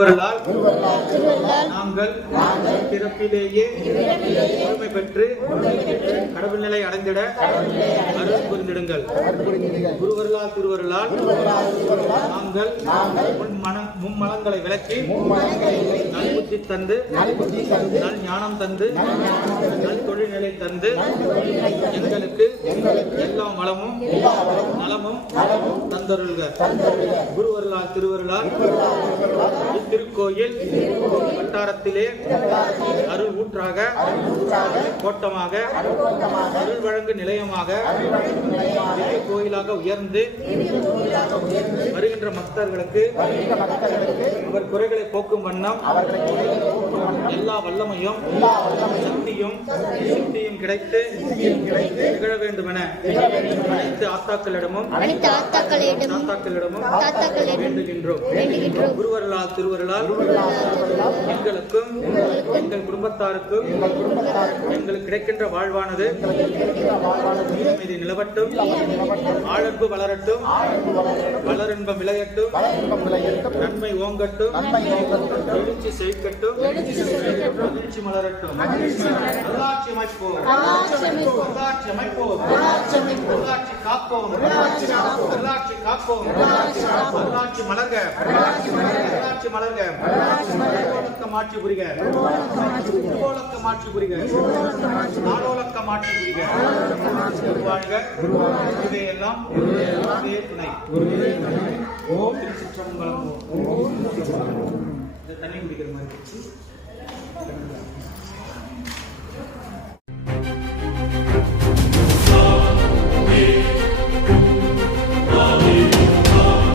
திருவருளால் நாங்கள் பிறப்பிலேயே முழுமை பெற்று கடவுள் நிலை அடைந்திட அருள் புரிந்திடுங்கள். குருவருளால் திருவருளால் நாங்கள் மும்மலங்களை விளக்கி நல் புத்தி தந்து நல் ஞானம் தந்து நல் தொழில்நிலை தந்து எங்களுக்கு எல்லா வளமும் நலமும் தந்தருள்க. குருவருளால் திருவருளால் இத்திருக்கோயில் வட்டாரத்திலே அருள் ஊற்றாக கோட்டமாக அருள் வழங்கு நிலையமாக திவ்ய கோயிலாக உயர்ந்து வருகின்ற பக்தர்களுக்கு அவர் குறைகளை போக்கும் வண்ணம் எல்லா வல்லமையும் சக்தியும் சித்தியும் கிடைத்து நிகழ வேண்டுமென அனைத்து ஆத்தாக்களிடமும் வேண்டுகின்றோம். குருவருளால் திருவருளால் எங்களுக்கும் எங்கள் குடும்பத்தாருக்கும் எங்களுக்கு கிடைக்கின்ற வாழ்வானது மீது நிலவட்டும், ஆழன்பு வளரட்டும், வளரின்பம் விளையட்டும், நன்மை ஓங்கட்டும், எழுச்சி செழிக்கட்டும், மகிழ்ச்சி மலரட்டும். நல்லாட்சி அமைப்போம், நல்லாட்சி அமைப்போம், நல்லாட்சி காப்போம், நல்லாட்சி காப்போம், நல்லாட்சி மலர்க, நல்லாட்சி மலர்க, நாடோலக்கம் ஆட்சி புரிக, நாடோலக்கம் ஆட்சி புரிக, நாடோலக்கம் ஆட்சி புரிக. வாழ்க இதையெல்லாம் துணை. ஓம் திருச்சிற்றம்பலம். இந்த தண்ணி குடிக்கிற மாதிரி